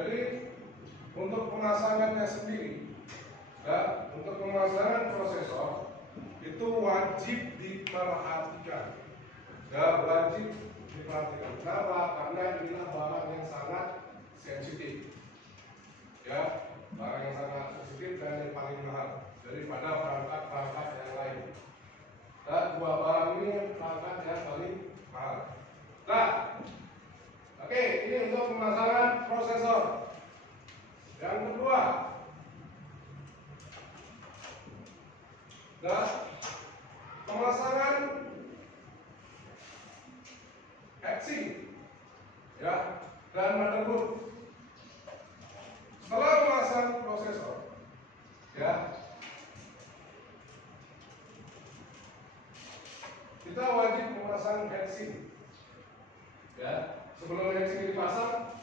Jadi untuk pemasangannya sendiri, ya, untuk pemasangan prosesor itu wajib diperhatikan. Ya, wajib diperhatikan. Kenapa? Karena inilah barang yang sangat sensitif. Ya, barang yang sangat sensitif dan yang paling mahal daripada perangkat-perangkat yang lain. Dan dua barang ini perangkat yang paling mahal. Nah, oke, ini untuk pemasangan prosesor. Yang kedua, nah, pemasangan heatsink, ya, dan motherboard. Setelah memasang prosesor, ya, kita wajib memasang heatsink. Ya, sebelum heatsink dipasang,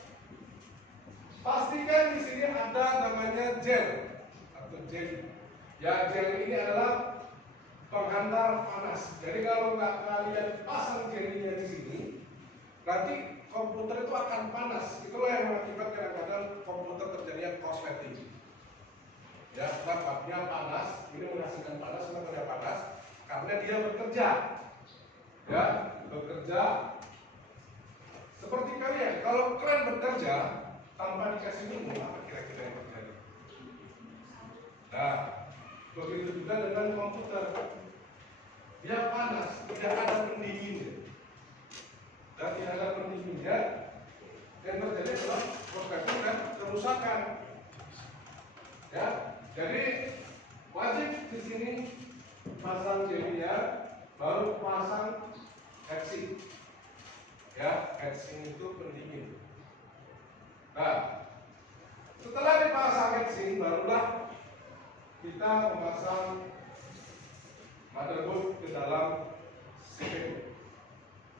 pastikan di sini ada namanya gel atau jelly. Ya, gel ini adalah penghantar panas. Jadi kalau nggak kalian pasang jelly-nya di sini, nanti komputer itu akan panas. Itulah yang mengakibatkan kadang-kadang komputer terjadinya korsleting. Ya, sebabnya panas. Ini menghasilkan panas. Kenapa dia panas? Karena dia bekerja. Ya, bekerja. Seperti kalian, kalau kalian bekerja tanpa dikasih minum, apa kira-kira yang terjadi? Nah, begitu juga dengan komputer. Dia panas, tidak ada pendinginnya. Dan tidak ada pendinginnya, yang terjadi adalah korsleting dan kerusakan. Ya, jadi wajib di sini pasang jelinya, baru pasang heatsink. Ya, heatsink itu pendingin. Nah, setelah dipasang heatsink, barulah kita memasang motherboard ke dalam CPU.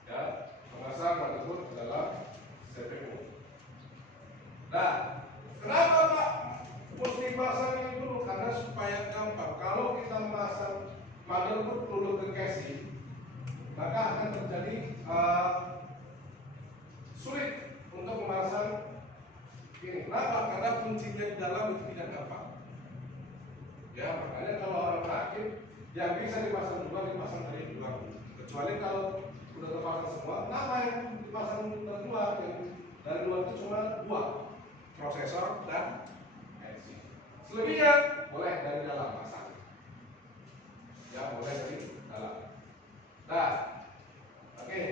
Ya, memasang motherboard ke dalam CPU. Nah, kenapa Pak mesti pasang ini dulu? Karena supaya gampang. Kalau kita memasang motherboard dulu ke casing, maka akan terjadi sulit untuk memasang ini. Kenapa? Karena kuncinya di dalam itu tidak gampang. Ya, makanya kalau orang rakit yang bisa dipasang dua dipasang dari dua. Kecuali kalau sudah terpasang semua, kenapa yang dipasang dari dua? Yang dari dua itu cuma dua, prosesor dan heatsink. Selebihnya boleh dari dalam pasang. Ya, boleh dari dalam. Nah, oke.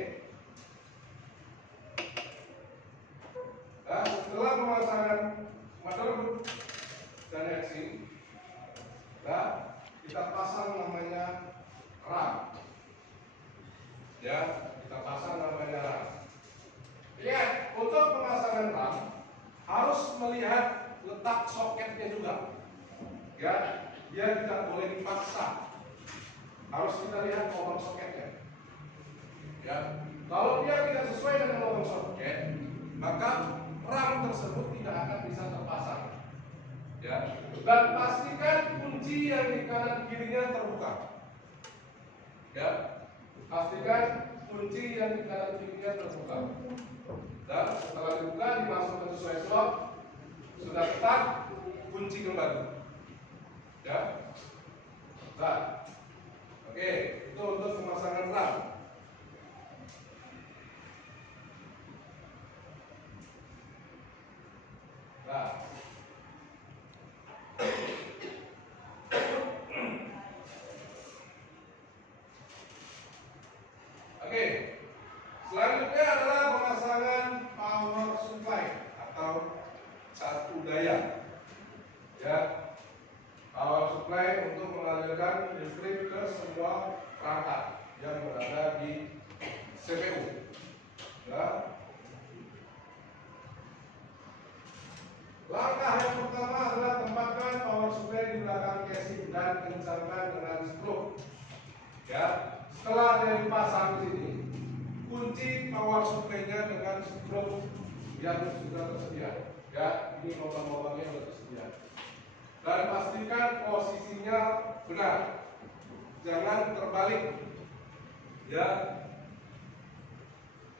Nah, setelah pemasangan motherboard dan heatsink, nah, kita pasang namanya RAM. Ya, kita pasang namanya RAM. Lihat, untuk pemasangan RAM harus melihat letak soketnya juga. Ya, dia tidak boleh dipaksa. Harus kita lihat lubang soketnya. Ya, kalau dia tidak sesuai dengan lubang soket, maka RAM tersebut tidak akan bisa terpasang. Ya, dan pastikan kunci yang di kanan kirinya terbuka. Ya, pastikan kunci yang di kanan kirinya terbuka. Dan setelah dibuka, dimasukkan sesuai slot, sudah ketat, kunci kembali. Ya, nah, oke, itu untuk pemasangan RAM. Nah, oke, selanjutnya adalah pemasangan power supply atau satu daya. Ya, power supply untuk mengalirkan listrik ke semua perangkat yang berada di CPU. Ya. Langkah yang pertama adalah tempatkan power supply di belakang casing dan kencangkan dengan skru. Ya, setelah dia dipasang di sini, kunci power supply-nya dengan skru yang sudah tersedia. Ya, ini lubang-lubangnya sudah tersedia. Dan pastikan posisinya benar, jangan terbalik. Ya,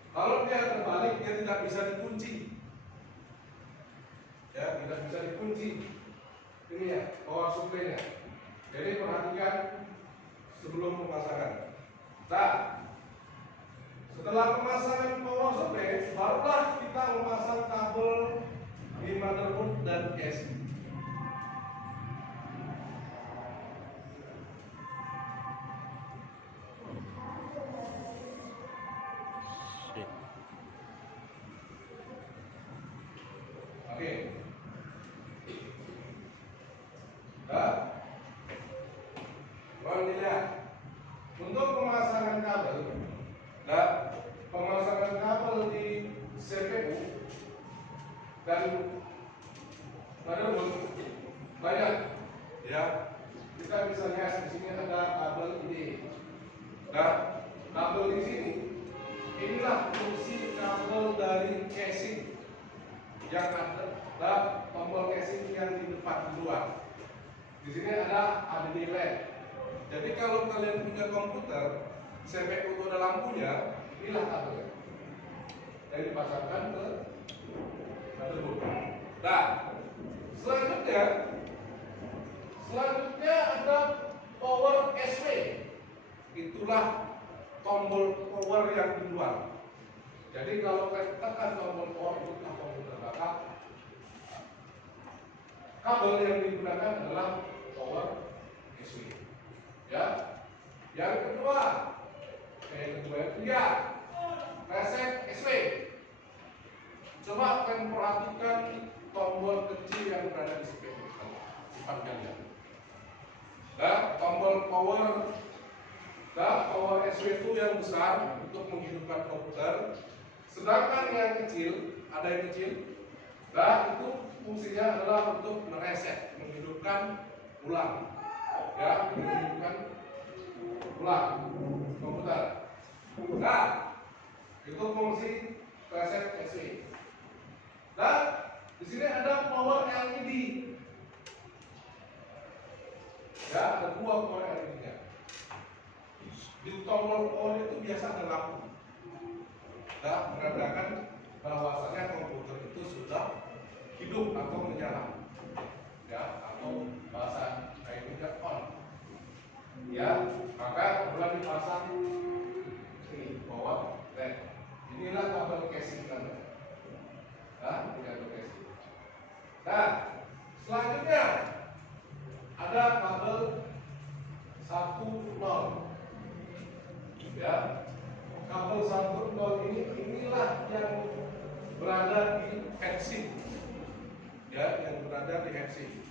kalau dia terbalik dia tidak bisa dikunci. dan bisa dikunci ini ya, power supply-nya. Jadi perhatikan sebelum pemasangan. Nah, setelah pemasangan power supply, barulah kita memasang kabel di motherboard dan casing. Oke. Nah, mohon dilihat untuk pemasangan kabel. Nah, pemasangan kabel di CPU dan motherboard banyak ya. Kita bisa lihat di sini ada kabel ini. Nah, kabel di sini inilah fungsi kabel dari casing yang ada tombol casing yang di depan di luar. Di sini ada LED LED. Jadi kalau kalian punya komputer CPU itu ada lampunya, inilah kabelnya yang dipasangkan ke motherboard. Nah, selanjutnya ada power SW. Itulah tombol power yang di luar. Jadi kalau kalian tekan tombol power itu tombol terbakar. Kabel yang digunakan adalah power SW. Ya. Yang kedua itu ya reset SW. Coba kalian perhatikan tombol kecil yang berada di CPU depan kalian. Nah, tombol power SW itu yang besar untuk menghidupkan komputer. Sedangkan yang kecil, ada yang kecil. Nah, itu fungsinya adalah untuk mereset, menghidupkan ulang. Ya, menghidupkan ulang komputer. Nah, itu fungsi reset SW. Dan di sini ada power LED. Ya, ada dua power LED-nya. Di tombol power itu biasa ada lampu. Nah, menandakan bahwasanya komputer itu sudah hidup atau menyala. Ya, atau bahasa lainnya on. Ya, maka mulai dipasang ini power LED. Inilah kabel casing namanya. Nah, ini kabel casing. Nah, selanjutnya ada kabel 10. Ya, kabel 10 inilah yang berada di heatsink. Ya, yang berada di heatsink.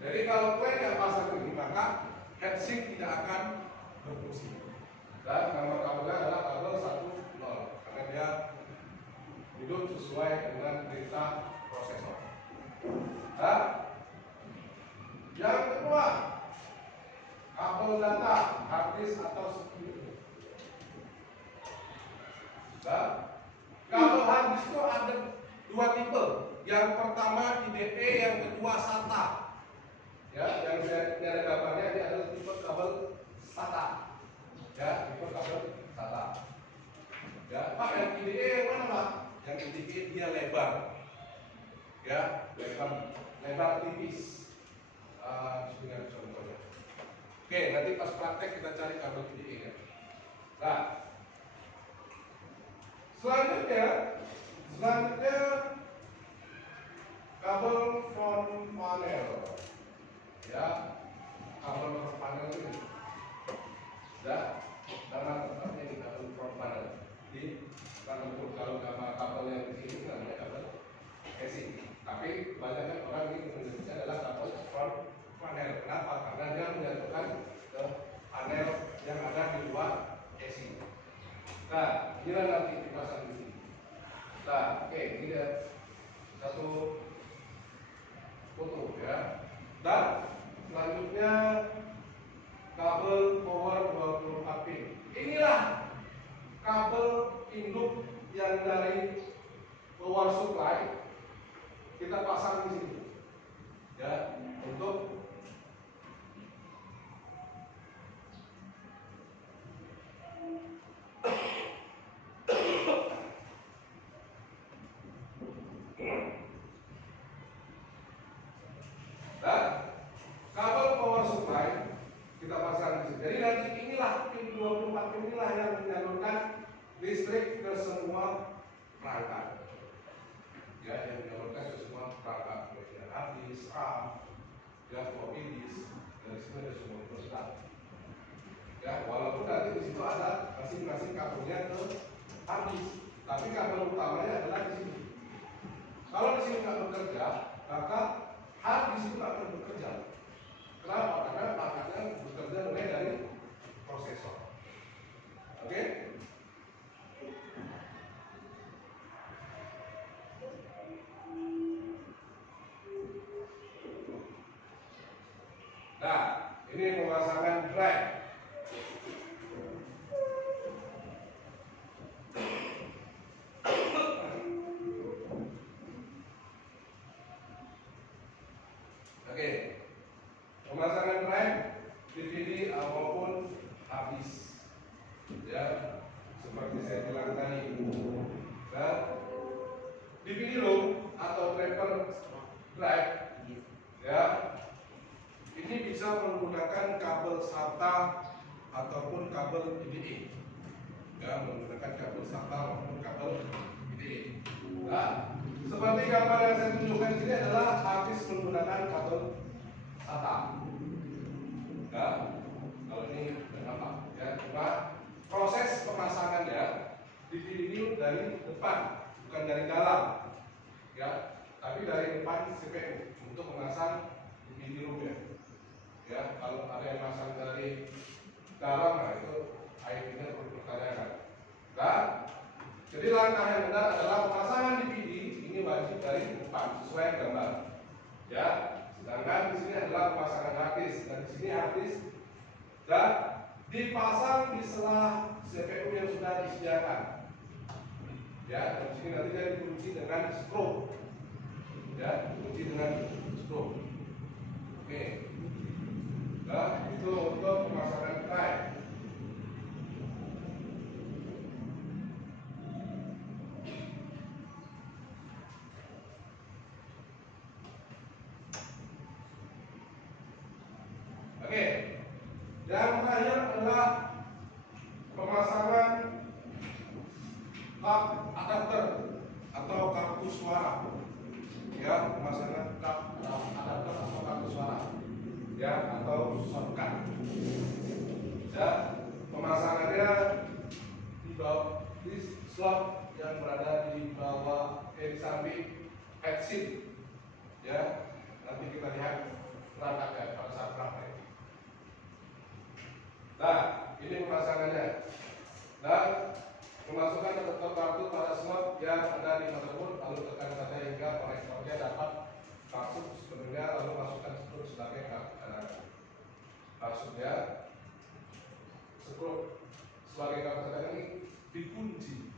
Jadi kalau kalian yang pasang ini, maka heatsink tidak akan berfungsi. Dan nama kabelnya adalah kabel 10 karena dia hidup sesuai dengan perintah prosesor. Nah, yang kedua, kabel data, hard disk atau CPU. Nah, kabel hard disk itu ada dua tipe. Yang pertama IDE, yang kedua SATA. Ya, yang saya ada gambarnya ini adalah tipe kabel SATA. Ya, tipe kabel SATA. Ya, Pak, yang IDE yang mana, Pak? Yang IDE dia lebar. Ya, lebar tipis. Dengan contohnya. Oke, nanti pas praktek kita cari kabel IDE ya. Nah, selanjutnya kabel front panel. Ya, kabel front panel ini. Ya, nama tempatnya di kabel front panel. Di kalau nama kabel yang di sini namanya kabel casing. Tapi kebanyakan orang ini menyebutnya adalah kabel front panel. Kenapa? Karena dia menyatukan ke panel yang ada di luar casing. Nah, inilah nanti dipasang di sini. Nah, oke, ini ada satu foto ya. Dan selanjutnya kabel power 24 pin. Inilah kabel induk yang dari power supply kita pasang di sini. Ya, untuk listrik ke semua perangkat. Ya, yang dilaporkan ke semua perangkat, baik hard disk, RAM, ya, floppy disk, dari situ ada semua perangkat. Ya, walaupun nanti di situ ada masing-masing kabelnya ke hard disk, tapi kabel utamanya adalah di sini. Kalau di sini nggak bekerja, maka hard disk itu akan bekerja. Kenapa? Karena perangkatnya bekerja mulai dari prosesor. Oke? Nah, ini pemasangan drive. Oke, pemasangan drive DVD maupun hard disk. Ya, seperti saya bilang tadi. Nah, DVD room atau driver drive, ya, ini bisa menggunakan kabel SATA ataupun kabel VDA. Ya, menggunakan kabel SATA maupun kabel VDA. Nah, seperti gambar yang saya tunjukkan di sini adalah habis menggunakan kabel SATA. Ya, kalau ini apa? Ya, cuma proses pemasangannya DVD ini dari depan, bukan dari dalam. Ya, tapi dari depan CPU untuk memasang DVD room ya. Ya, kalau ada yang masang dari dalam, nah itu IP-nya perlu dipertanyakan. Nah, jadi langkah yang benar adalah pemasangan DVD ini wajib dari depan sesuai gambar. Ya, sedangkan di sini adalah pemasangan hard disk dan di sini hard disk dan dipasang di sela CPU yang sudah disediakan. Ya, dan di sini nanti dia dikunci dengan screw. Ya, dikunci dengan screw. Oke. Nah, itu untuk pemasangan drive. Oke, yang terakhir adalah pemasangan hub adapter atau kartu suara. Ya, pemasangan adapter atau kartu suara. Ya, atau shortcut. Ya, pemasangannya di bawah di slot yang berada di bawah di samping headset. Ya, nanti kita lihat perangkatnya pada saat praktek. Nah, ini pemasangannya. Dan memasukkan adapter kartu pada slot yang ada di motherboard, lalu tekan saja hingga konektornya dapat masuk sebenarnya, lalu masukkan skru sebagai kartu. Maksudnya skru sebagai kartu ini dikunci.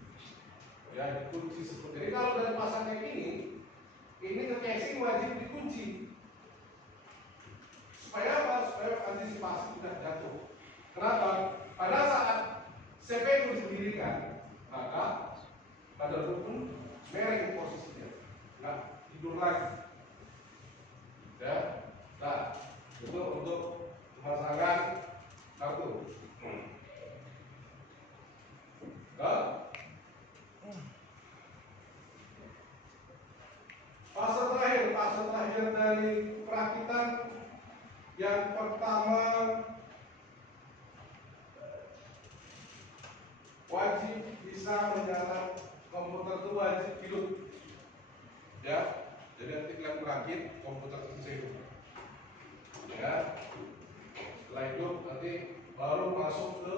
Ya, dikunci skru. Jadi kalau dari pasang kayak ini ke casing wajib dikunci. Supaya apa? Supaya antisipasi tidak jatuh. Kenapa? Pada saat CPU didirikan, maka pada rukun mereng posisinya, nah tidur lagi. Ya, nah itu untuk pemasangan kartu. Nah, fase terakhir dari perakitan yang pertama wajib bisa menyala komputer itu wajib hidup. Ya, jadi nanti kalian merakit komputer itu bisa hidup. Ya, setelah hidup nanti baru masuk ke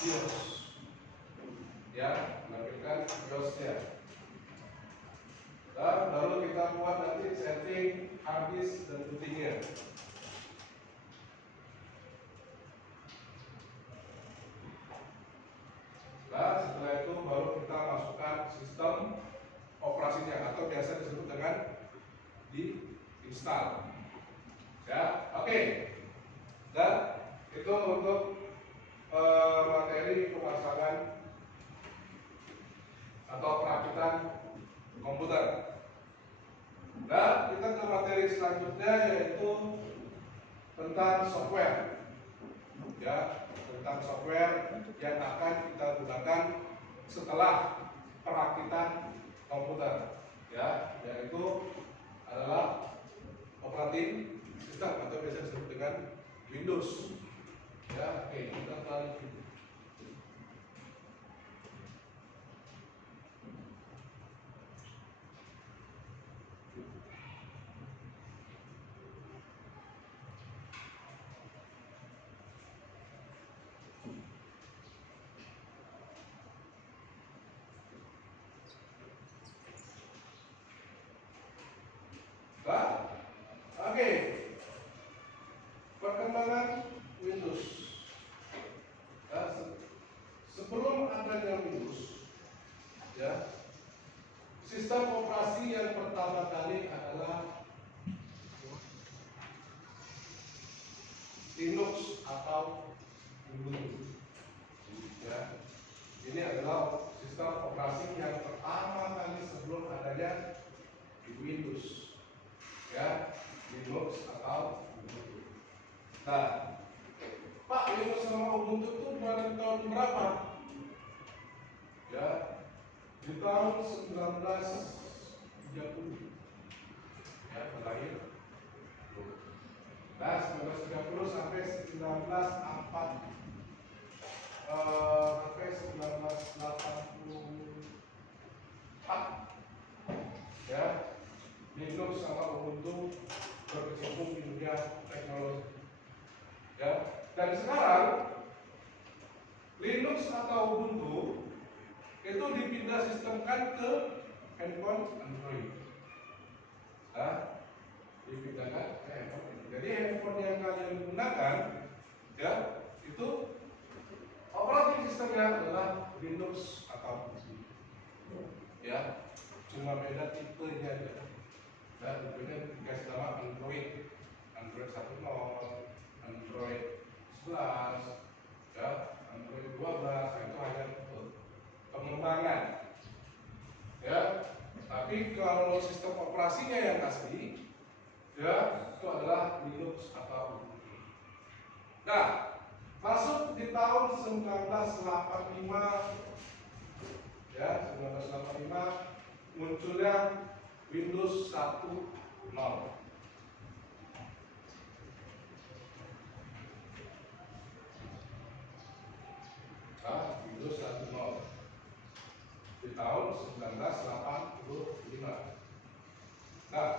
BIOS. Ya, menampilkan BIOSnya. Dan baru kita buat nanti setting hard disk dan bootingnya. Nah, setelah itu baru kita masukkan sistem operasinya atau biasa disebut dengan di-install. Ya, oke. Dan itu untuk materi pemasangan atau perakitan komputer. Dan kita ke materi selanjutnya yaitu tentang software. Ya, tentang software yang akan kita gunakan setelah perakitan komputer, ya, yaitu adalah operating system atau biasa disebut dengan Windows. Ya, oke, kita lanjut. Oke, perkembangan Windows. Sebelum adanya Windows, ya, sistem operasi yang pertama kali adalah Linux atau Ubuntu. Ya, ini adalah sistem operasi yang pertama kali sebelum adanya Windows. Ya, Linux atau Ubuntu. Nah, Pak, Linux sama Ubuntu itu pada tahun berapa? Ya, di tahun 1930. Ya, terlahir. Nah, 1930 sampai 1984 sampai 1984, ya, Linux sama Ubuntu berkecimpung di dunia teknologi. Ya, dan sekarang Linux atau Ubuntu itu dipindah sistemkan ke handphone Android. Nah, dipindahkan ke handphone Android. Jadi handphone yang kalian gunakan, ya, itu operating sistemnya adalah Linux atau Ubuntu. Ya, cuma beda tipenya aja. Dan tipenya dikasih nama Android, Android 10, Android 11, ya, Android 12, itu hanya pengembangan. Ya, tapi kalau sistem operasinya yang asli, ya, itu adalah Linux atau Ubuntu. Nah, masuk di tahun 1985, ya, 1985 munculnya Windows 10. Nah, Windows 10 di tahun 1985. Nah,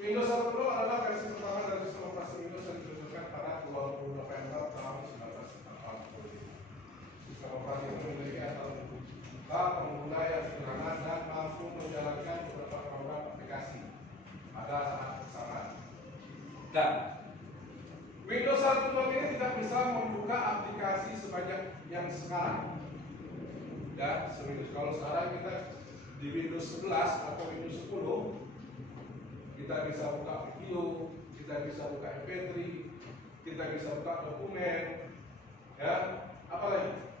Windows 10 adalah versi pertama dari sistem operasi Windows yang diluncurkan pada 20 November tahun 1985. Sistem operasi itu memiliki antarmuka pengguna yang sederhana dan mampu menjalankan beberapa program aplikasi pada saat bersamaan. Dan Windows 10 ini tidak bisa membuka aplikasi sebanyak yang sekarang. Ya, kalau sekarang kita di Windows 11 atau Windows 10, kita bisa buka video, kita bisa buka MP3, kita bisa buka dokumen, ya, apalagi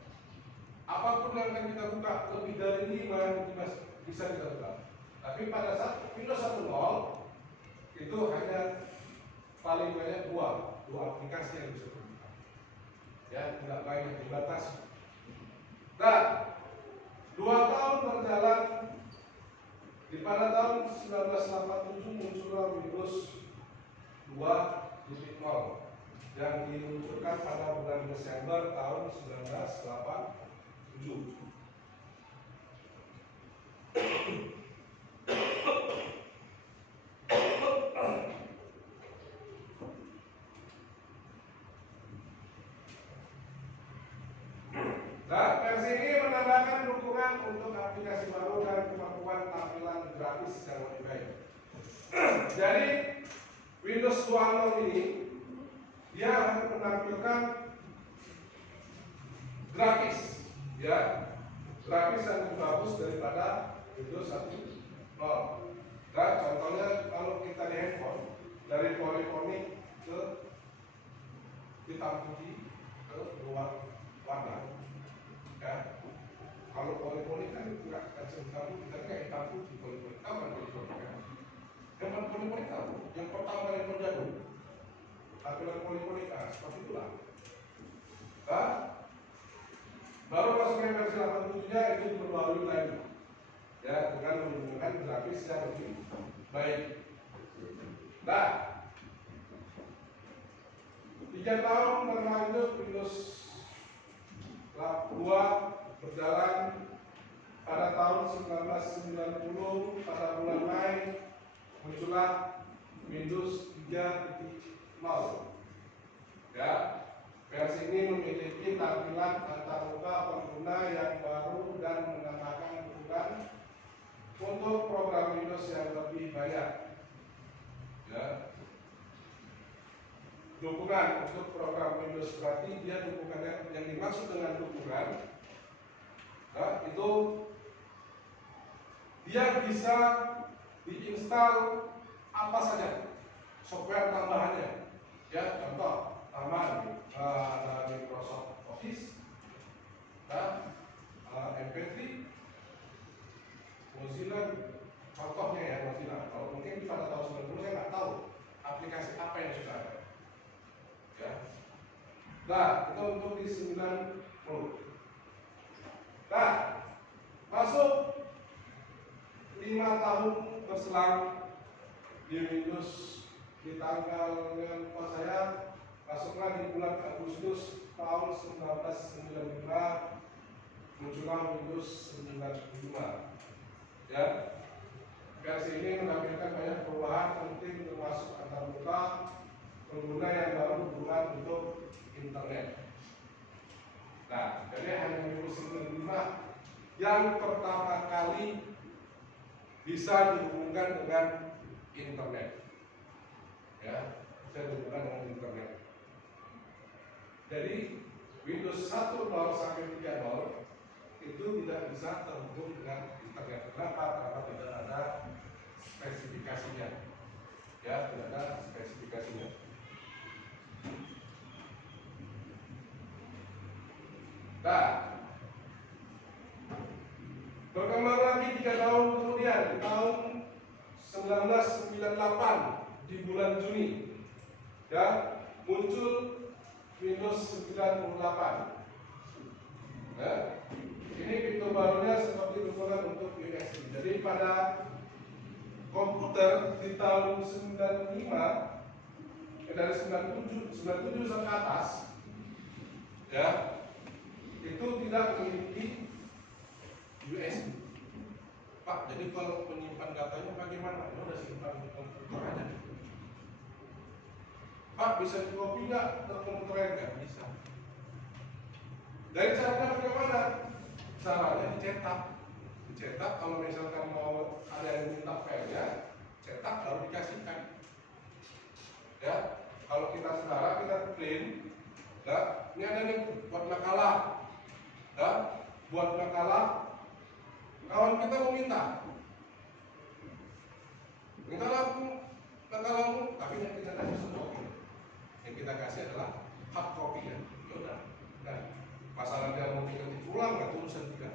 apapun yang akan kita buka lebih dari 5 bisa kita buka. Tapi pada saat Windows 10 itu hanya paling banyak dua aplikasi yang bisa terbuka. Ya, tidak banyak dibatasi. Dan 2 tahun berjalan, di pada tahun 1987 muncullah Windows 2.0 yang diluncurkan pada bulan Desember tahun 1987. Nah, versi ini menambahkan dukungan untuk aplikasi baru dan kemampuan tampilan grafis yang lebih baik. Jadi Windows 2.0 ini dia akan menampilkan grafis, ya, grafis yang lebih bagus daripada Windows 1.0. Dan contohnya kalau kita di handphone dari polifonik ke hitam putih ke warna. Ya, kalau polifonik kan nggak kasih hitam putih, tapi kayak hitam putih polifonik. Tahu kan polifonik kan? Yang polifonik tahu? Yang pertama yang menjadul, tampilan polifonik, seperti itulah. Baru masuknya versi 87-nya itu diperbarui lagi, ya, dengan menggunakan grafis yang lebih baik. Nah, 3 tahun bermain hidup Windows 2 berjalan. Pada tahun 1990 pada bulan Mei muncullah Windows 3.0. Ya, versi ini memiliki tampilan antarmuka pengguna yang baru dan menambahkan dukungan untuk program Windows yang lebih banyak. Ya, dukungan untuk program Windows berarti dia dukungannya yang dimaksud dengan dukungan, nah, itu dia bisa diinstal apa saja software tambahannya. Ya, contoh tambahan ada Microsoft Office, dan MP3, Mozilla, contohnya ya Mozilla. Kalau mungkin pada tahun 90 saya nggak tahu aplikasi apa yang sudah ada. Ya. Nah, itu untuk di 90. Nah, masuk 5 tahun berselang di Windows di tanggal yang saya masuklah di bulan Agustus tahun 1995 muncullah Windows 95. Ya, versi ini menampilkan banyak perubahan penting termasuk antarmuka pengguna yang baru dukungan untuk internet. Nah, jadi hanya Windows 95 yang pertama kali bisa dihubungkan dengan internet. Ya, bisa dihubungkan dengan internet. Jadi Windows 10 sampai 30 itu tidak bisa terhubung dengan internet. Kenapa? Karena tidak ada spesifikasinya. Ya, tidak ada spesifikasinya. Nah, berkembang lagi 3 tahun kemudian, di tahun 1998 di bulan Juni, ya, muncul Windows 98. Ya, ini fitur barunya seperti dukungan untuk USB. Jadi pada komputer di tahun 95 dari 97 sampai atas, ya, itu tidak memiliki USB. Pak, jadi kalau menyimpan datanya bagaimana? Ya udah simpan di komputer aja. Pak, bisa di copy nggak ke komputer? Nggak bisa. Dari caranya bagaimana? Caranya dicetak. Dicetak, kalau misalkan mau ada yang minta filenya, cetak baru dikasihkan. Ya, kalau kita sekarang kita print, ya, ini ada nih buat makalah. Ya, buat makalah, kawan kita mau minta makalahmu, tapi yang kita kasih soft copy. Yang kita kasih adalah hard copy ya. Ya udah. Nah, masalah dia mau kita diulang nggak urusan kita.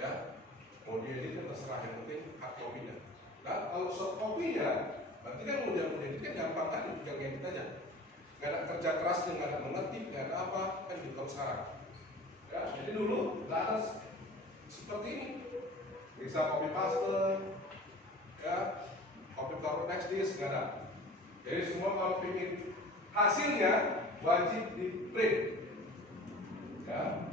Ya, mau diedit kan terserah, yang penting hard copy-nya. Nah, kalau soft copy-nya, berarti kan mau diedit kan gampang kan, tinggal ngedit aja. Nggak ada kerja kerasnya, nggak ada mengetik, nggak ada apa, kan di top sekarang. Ya, jadi dulu nggak ada seperti ini. Bisa copy paste, ya, copy taruh next disk, nggak ada. Jadi semua kalau ingin hasilnya wajib di print. Ya.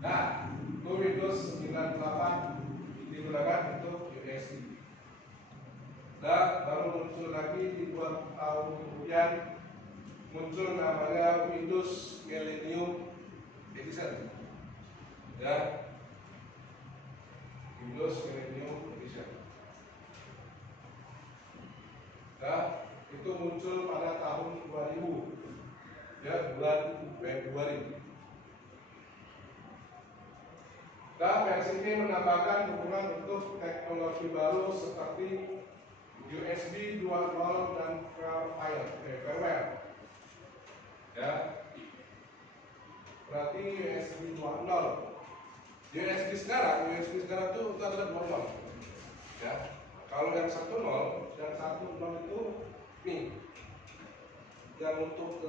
Nah, itu Windows 98 digunakan untuk USB. Dan baru muncul lagi di 2 tahun kemudian muncul namanya Windows Millennium Edition. Ya, Windows Millennium Edition. Nah, itu muncul pada tahun 2000, ya, bulan Februari. Dan versi ini menambahkan dukungan untuk teknologi baru seperti USB 2.0 dan firmware. Ya, berarti USB 2.0. USB sekarang itu adalah 2.0. Ya, kalau yang 1.0 itu nih. yang untuk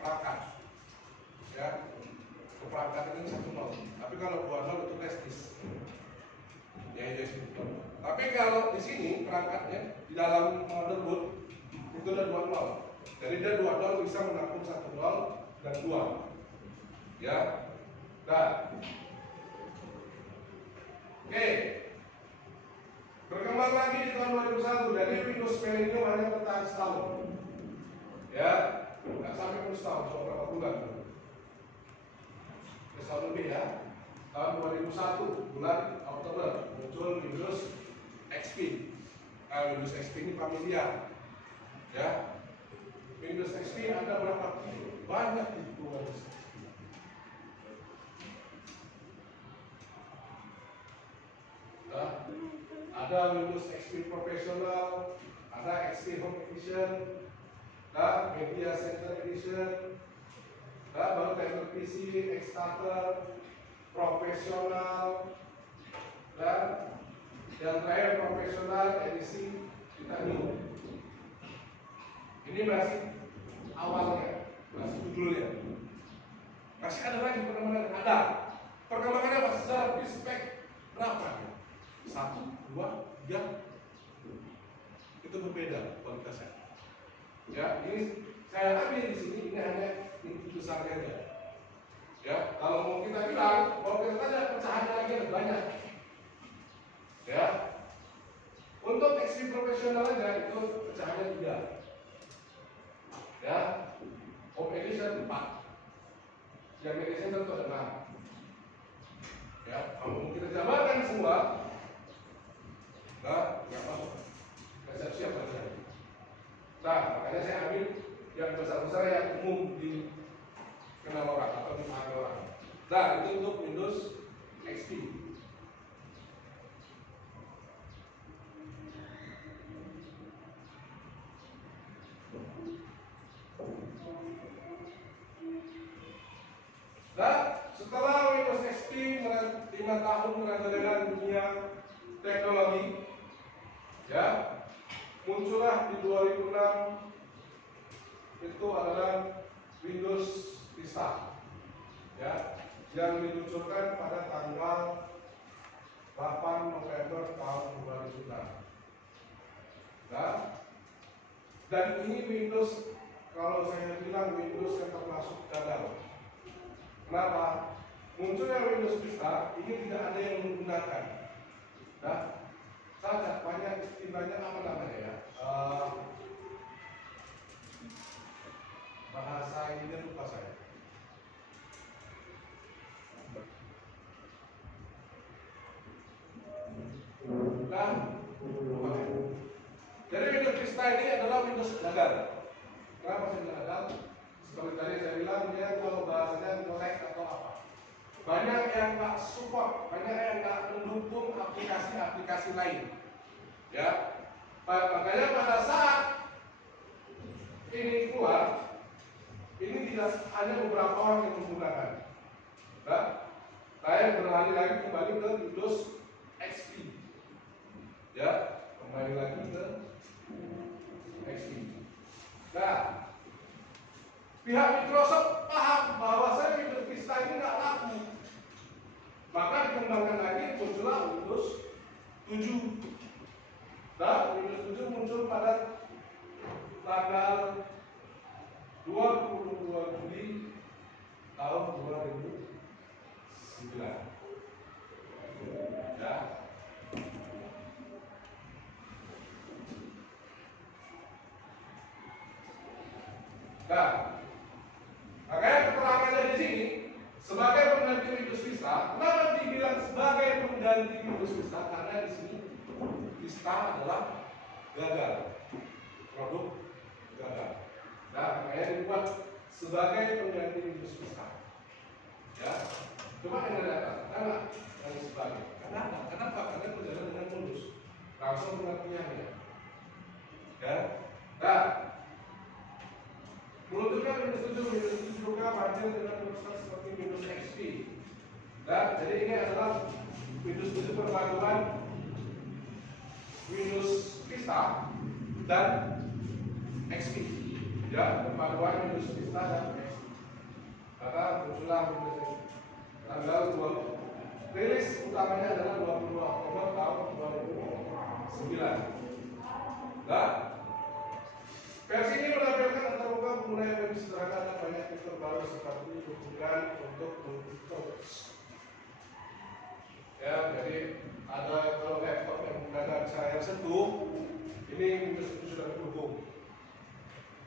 perangkat, ya, ke perangkat ini 1.0. Tapi kalau 2.0 itu flash disk, ya USB. Tapi kalau di sini perangkatnya di dalam motherboard itu ada 2.0. Jadi dia 2.0 bisa menampung 1.0 dan 2. Ya. Nah. Oke. Berkembang lagi di tahun 2001. Jadi Windows Millennium hanya bertahan setahun. Ya. Nggak sampai setahun, cuma berapa bulan. Setahun lebih ya. Tahun 2001 bulan Oktober muncul Windows XP. Windows XP ini familiar. Ya. Windows XP ada berapa tipe? Banyak tipe Windows XP. Nah, ada Windows XP Professional, ada XP Home Edition, nah, Media Center Edition, nah, baru Tablet PC, X-Starter, Profesional, dan yang terakhir Profesional edisi Titanium. Ini masih awalnya, masih judulnya. Masih ada lagi perkembangan, ada. Perkembangannya masih secara spek berapa? 1, 2, 3. Itu berbeda kualitasnya. Ya, ini saya ambil di sini, ini hanya inti besarnya aja. Ya, kalau mau kita bilang, mau kita tanya pecahannya lagi ada banyak. Ya, untuk XP profesional aja itu pecahannya 3. Ya, Home Edition 4. Yang Edition tentu ada 6. Ya, kalau kita jabarkan semua, nah, nggak masuk. Resepsi apa saja. Nah, makanya saya ambil yang besar-besar yang umum dikenal orang atau dipakai orang. Nah, itu untuk Windows XP. Nah, setelah Windows XP 5 tahun merajalela dunia teknologi, ya, muncullah di 2006 itu adalah Windows Vista, ya, yang diluncurkan pada tanggal 8 November tahun 2006. Nah, dan ini Windows, kalau saya bilang Windows yang termasuk gagal. Kenapa? Munculnya Windows Vista ini tidak ada yang menggunakan. Nah, saja banyak istilahnya apa namanya ya? Bahasa ini lupa saya. Nah, lupa ya. Jadi Windows Vista ini adalah Windows gagal. Kenapa sih gagal? Seperti tadi saya bilang, dia kalau bahasanya nge-lag atau apa. Banyak yang nggak support, banyak yang nggak mendukung aplikasi-aplikasi lain. Ya, makanya pada saat ini keluar, ini tidak hanya beberapa orang yang menggunakan. Nah, saya beralih lagi kembali ke Windows XP. Ya, kembali lagi ke XP. Nah, pihak Microsoft paham bahwa saya Windows Vista ini nggak laku, maka dikembangkan lagi muncullah Windows 7. Dan Windows 7 muncul pada tanggal 22 Juli tahun 2009. Ya. Nah, makanya keterangannya di sini sebagai pengganti Windows Vista. Kenapa dibilang sebagai pengganti Windows Vista? Karena di sini Vista adalah gagal, produk gagal. Nah, makanya dibuat sebagai pengganti Windows Vista. Ya, coba Anda datang, karena yang sebagai. Kenapa? Karena berjalan dengan mulus, langsung pengertiannya. Ya, nah. Menunjukkan Windows 7 juga hadir dengan perusahaan seperti Windows XP. Dan jadi ini adalah Windows 7 perpaduan Windows Vista dan XP. Ya, perpaduan Windows Vista dan XP. Maka muncullah Windows tanggal 20. Rilis utamanya adalah 22 Oktober tahun 2009. Nah, versi ini menampilkan antaruga pengguna yang lebih sederhana dan banyak fitur baru seperti dukungan untuk multi-touch. Ya, jadi ada kalau laptop yang menggunakan layar sentuh, ini Windows itu sudah mendukung.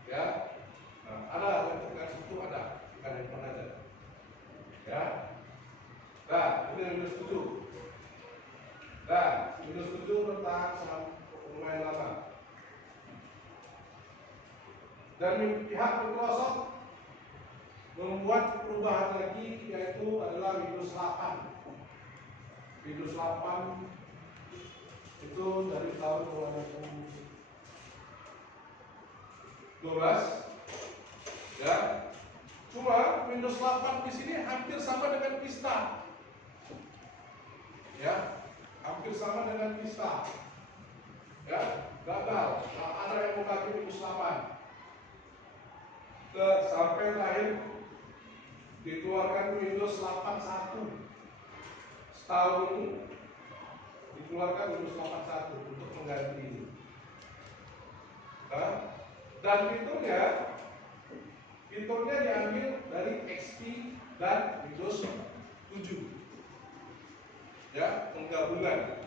Ya, nah, ada laptop yang sentuh ada, bukan handphone aja. Ya, nah ini Windows 7. Nah, Windows 7 bertahan sangat lumayan lama. Dan pihak Microsoft membuat perubahan lagi, yaitu adalah Windows 8. Windows 8 itu dari tahun 2012, ya. Cuma Windows 8 di sini hampir sama dengan Vista, ya, hampir sama dengan Vista, ya, gagal. Nah, ada yang mau pakai Windows 8. Sampai terakhir dikeluarkan Windows 8.1 setahun ini, dikeluarkan Windows 8.1 untuk mengganti ini. Nah, dan fiturnya diambil dari XP dan Windows 7, ya, penggabungan